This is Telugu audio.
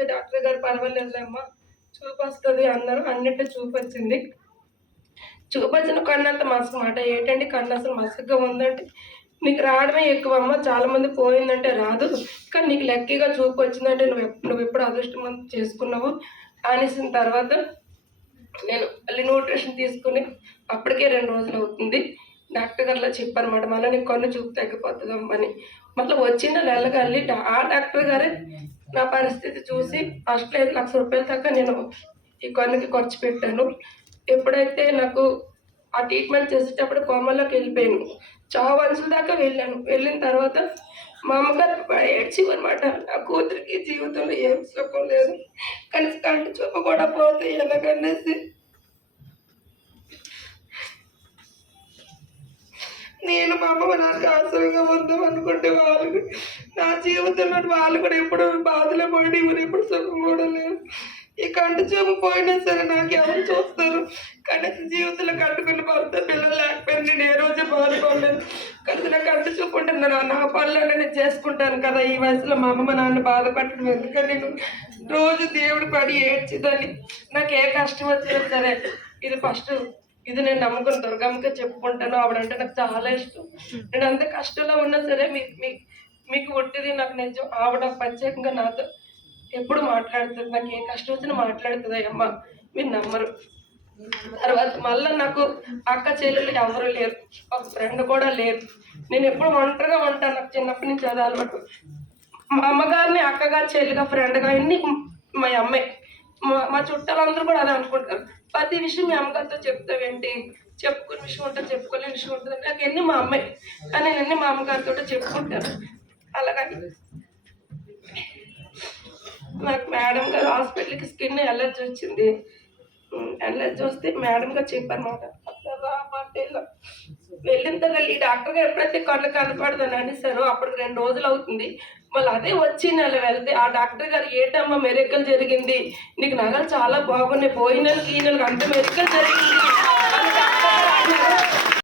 చూపిస్తే డాక్టర్ గారు పర్వాలేదులేమ్మా చూపు వస్తుంది అన్నారు. అన్నింటి చూపు వచ్చింది. చూపు వచ్చిన కన్ను అంత మసక మాట. ఏంటంటే కన్ను అసలు మసకగా ఉందంటే నీకు రావడమే ఎక్కువమ్మ, చాలా మంది పోయిందంటే రాదు, కానీ నీకు లక్కీగా చూపు వచ్చిందంటే నువ్వు ఎప్పుడు అదృష్టం చేసుకున్నావు అనేసిన తర్వాత నేను మళ్ళీ న్యూట్రిషన్ తీసుకుని అప్పటికే 2 రోజులు అవుతుంది. డాక్టర్ గారు ఇలా చెప్పారన్నమాట, మళ్ళీ నీకు కన్ను చూపు తగ్గిపోతుందమ్మా అని. మళ్ళీ వచ్చిన నెలగల్లి ఆ డాక్టర్ గారే నా పరిస్థితి చూసి ఫస్ట్ 5 లక్షల రూపాయల దాకా నేను ఈ కన్నుకి ఖర్చు పెట్టాను. ఎప్పుడైతే నాకు ఆ ట్రీట్మెంట్ చేసేటప్పుడు కోమాలోకి వెళ్ళిపోయాను. చావు అంచుల దాకా వెళ్ళాను. వెళ్ళిన తర్వాత మా అమ్మగారు ఏడ్చివన్నమాట, నా కూతురికి జీవితంలో ఏం సుఖం లేదు, కనీసం కంటి చూపు కూడా పోతే ఎలాగనేసి. నేను మా అమ్మ నాకు ఆశ్రయంగా ఉందాం అనుకుంటే వాళ్ళు నా జీవితంలో వాళ్ళు కూడా ఎప్పుడు బాధలో పడి ఇవరు ఎప్పుడు సుఖం కూడా లేదు. ఈ కంటి చూపు పోయినా సరే నాకు ఎవరు చూస్తారు? కనీసం జీవితంలో కట్టుకుని భర్త పిల్లలు లేకపోయినా నేను ఏ రోజు బాధపడలేదు. కనీసం నా కంటి చూపు ఉంటే నా పనులన్నీ నేను చేసుకుంటాను కదా. ఈ వయసులో మా అమ్మ నాన్న బాధపడటం ఎందుకని నేను రోజు దేవుడి పడి ఏడ్చిదని. నాకు ఏ కష్టం వచ్చినా సరే ఇది నేను నమ్ముకుని దుర్గమ్మకే చెప్పుకుంటాను. ఆవిడంటే నాకు చాలా ఇష్టం. నేను అంత కష్టంలో ఉన్నా సరే మీకు ఒట్టిది నాకు నిజం. ఆవిడ ప్రత్యేకంగా నాతో ఎప్పుడు మాట్లాడుతుంది. నాకు ఏ కష్టం వచ్చినా మాట్లాడుతుంది అమ్మ, మీరు నమ్మరు. తర్వాత మళ్ళీ నాకు అక్క చెల్లెలు ఎవరు లేరు, ఒక ఫ్రెండ్ కూడా లేరు. నేను ఎప్పుడు ఒంటరిగా ఉంటాను. నాకు చిన్నప్పటి నుంచి అది అలవాటు. మా అమ్మగారిని అక్కగా చెల్లిగా ఫ్రెండ్గా అన్ని మా అమ్మాయి, మా చుట్టాలందరూ కూడా అదే అనుకుంటారు. ప్రతి విషయం మీ అమ్మగారితో చెప్తావేంటి, చెప్పుకునే విషయం ఉంటుంది, చెప్పుకోలేని విషయం ఉంటుంది. నాకు ఎన్ని మా అమ్మాయి, కానీ నేను అన్ని మా అమ్మగారితో చెప్పుకుంటాను. అలాగని నాకు మేడం గారు హాస్పిటల్కి స్కిన్ ఎలర్జీ వచ్చింది. ఎలర్జీ వస్తే మేడం గారు చెప్పారన్నమాట, వెళ్ళిన తర్వాత ఈ డాక్టర్ గారు ఎప్పుడైతే కళ్ళు కనపడదని అనేసారో అప్పటికి 2 రోజులు అవుతుంది. మళ్ళీ అదే వచ్చి నెల వెళ్తే ఆ డాక్టర్ గారు ఏంటమ్మా మెరికల్ జరిగింది, నీకు నగలు చాలా బాగున్నాయి, పోయిన నెలకి ఈ నెలకి అంత మెరికల్ జరిగింది.